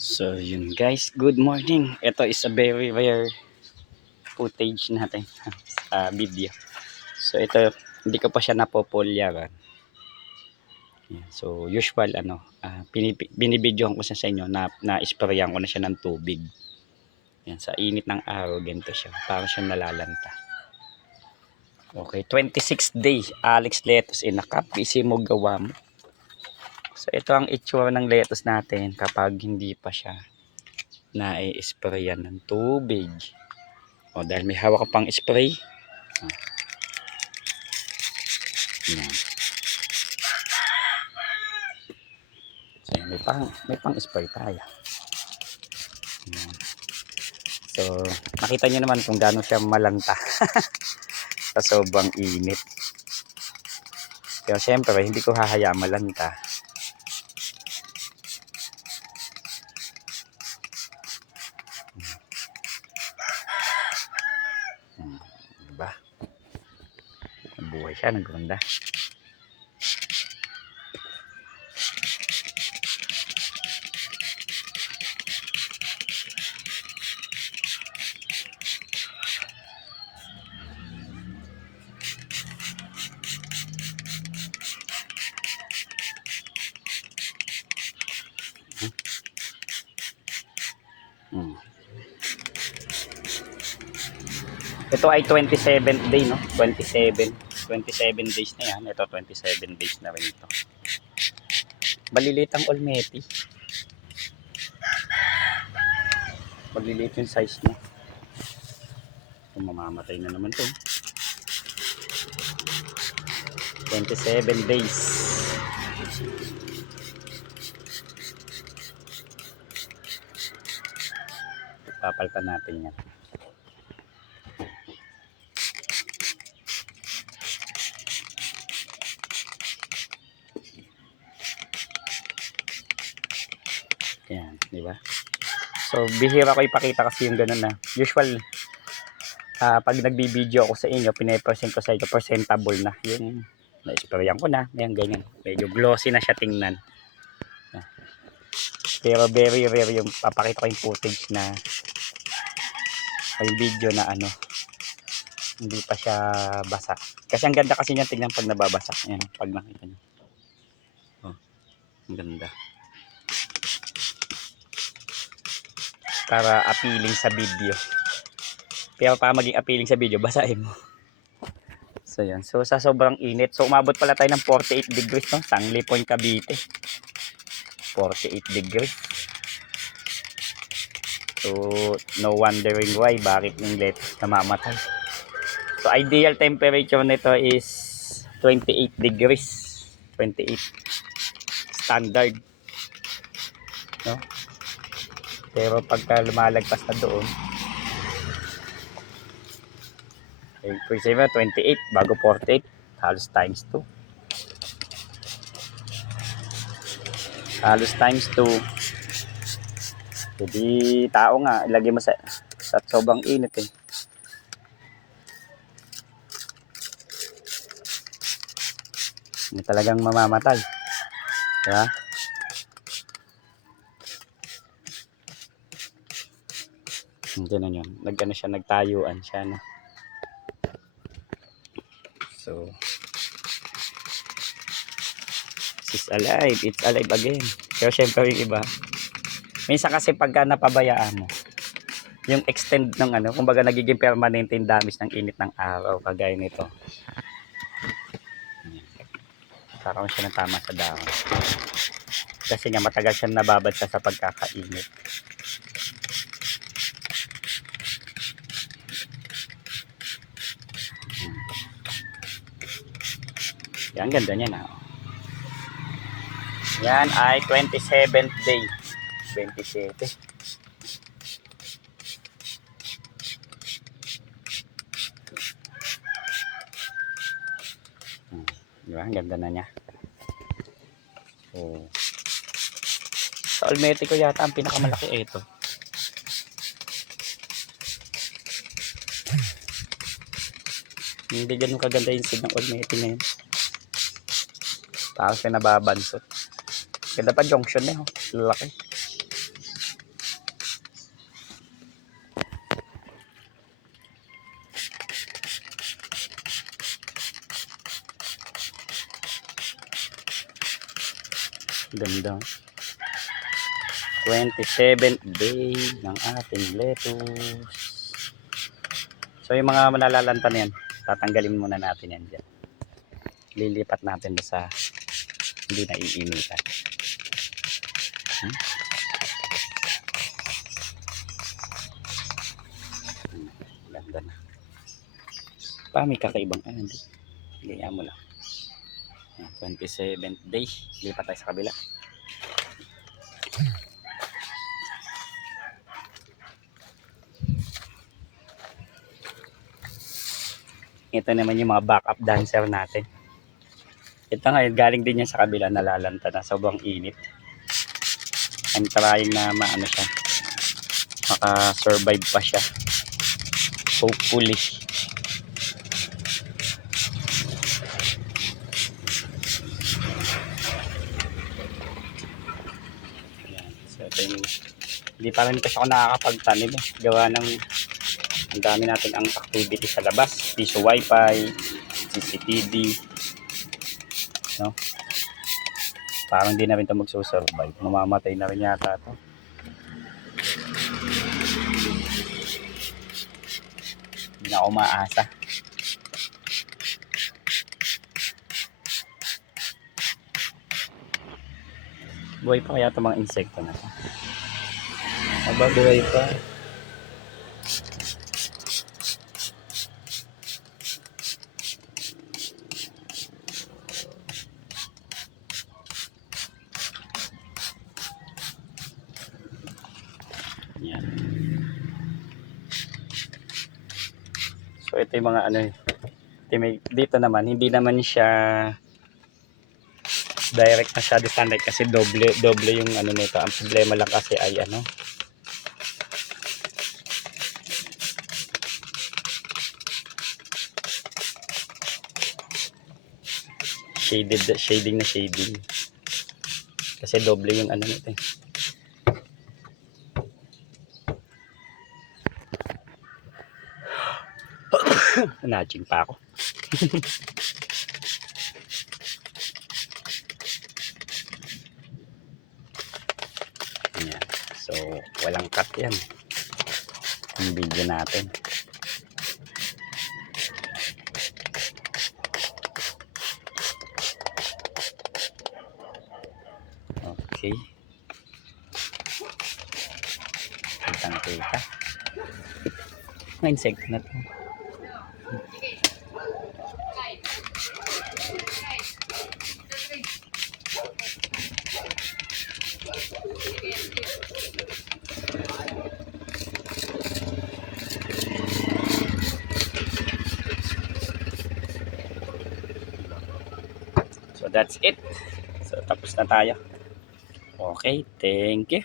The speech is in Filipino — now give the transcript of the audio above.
So yun guys, good morning. Ito is a very rare footage natin sa video. So ito, hindi ko pa siya napopulyaran. So usual binibidyohan ko sa inyo na isprayan ko na siya ng tubig. Yan, sa init ng araw ganito siya, parang siya nalalanta. Okay, 26 days Alex lettuce in a cup, easy mo gawa mo. So ito ang itsura ng lettuce natin kapag hindi pa siya na-i-sprayan ng tubig. O dahil may hawak ka pang spray. Yan. So, may pang spray tayo. Yan. So nakita niyo naman kung gaano siya malanta sa sobrang init. Pero syempre hindi ko hahayaan malanta. Diba? Nabuhay siya, naganda. Ito ay 27th day, no? 27 days na yan. Ito 27 days na rin ito. Maliliit ang olmeti. Maliliit yung size niya. So, mamamatay na naman to. 27 days. Papalitan natin yan. Yan, di ba? So, bihira ko ipakita kasi yung ganun na. Usual, pag nagbibideo ako sa inyo, pinapresent ko sa inyo, presentable na. Yung na-sprayan ko na, yan, ganyan. Medyo glossy na siya tingnan. Pero very rare yung papakita ko yung footage na yung video na hindi pa siya basa. Kasi ang ganda kasi niya tingnan pag nababasa. Yan, pag nakita niyo. Oh, ang ganda. Para appealing sa video. Pero para maging appealing sa video, basahin mo. So yan. So sa sobrang init. So umabot pala tayo ng 48 degrees, no? Tangli Point, Cavite. 48 degrees. So no wondering why bakit yung lettuce namamatay. So ideal temperature nito is 28 degrees. 28 standard. No? Pero pagka lumalagpas na doon, for example, 28 bago 48, halos times 2. Halos times 2. Jadi tao nga, ilagay mo sa sobrang init eh. Hindi talagang mamamatay. Diba? Hindi na yun. Nag-ano siya, nagtayuan siya na. So, it's alive. It's alive again. Pero syempre yung iba, minsan kasi pagka napabayaan mo, yung extend ng kumbaga nagiging permanent yung damage ng init ng araw, kagaya nito. Kakaroon siya ng tama sa dahon. Kasi nga matagal siya nababad sa pagkakainit. Yan, ganda niya na. Yan ay 27th day. 27. Diba? Ang ganda na niya. So, sa Olmete ko yata ang pinakamalaki ito. Hindi ganun kaganda yung seed ng Olmete ngayon. Tapos siya nababansot. Ganda pa junction eh. Lalaki. Ganda. 27th day ng ating lettuce. So yung mga malalalanta na yan, tatanggalin muna natin yan dyan. Lilipat natin sa hindi na iinitan. Ganda na. May kakaibang hindi. Gaya mo lang. 27th day. Lipat tayo sa kabila. Ito naman yung mga backup dancer natin. Ito ngayon, galing din yan sa kabila, nalalanta na. Sobrang init. I'm trying na maano siya. Maka-survive pa siya. Hopefully. Ayan. So ito yung, hindi pa rin kasi ako nakakapagtanim eh. Gawa ng ang dami natin ang activity sa labas. Piso wifi, CCTV. No? Parang hindi na rin ito magsusurvive. Mamamatay na rin yata ito. Hindi na ako maasa. Buhay pa kaya ito mga insekto na ito? Aba, buhay pa. Yan. So ito yung mga ano dito naman hindi naman siya direct na shadow sunlight kasi doble yung ano nito. Ang problema lang kasi ay ano, shading kasi doble yung ano nito. Naging pa ako. Ayan. So walang cut yan yung video natin. Okay, kita mga insect na to. So that's it. So tapos na tayo. Okay, thank you.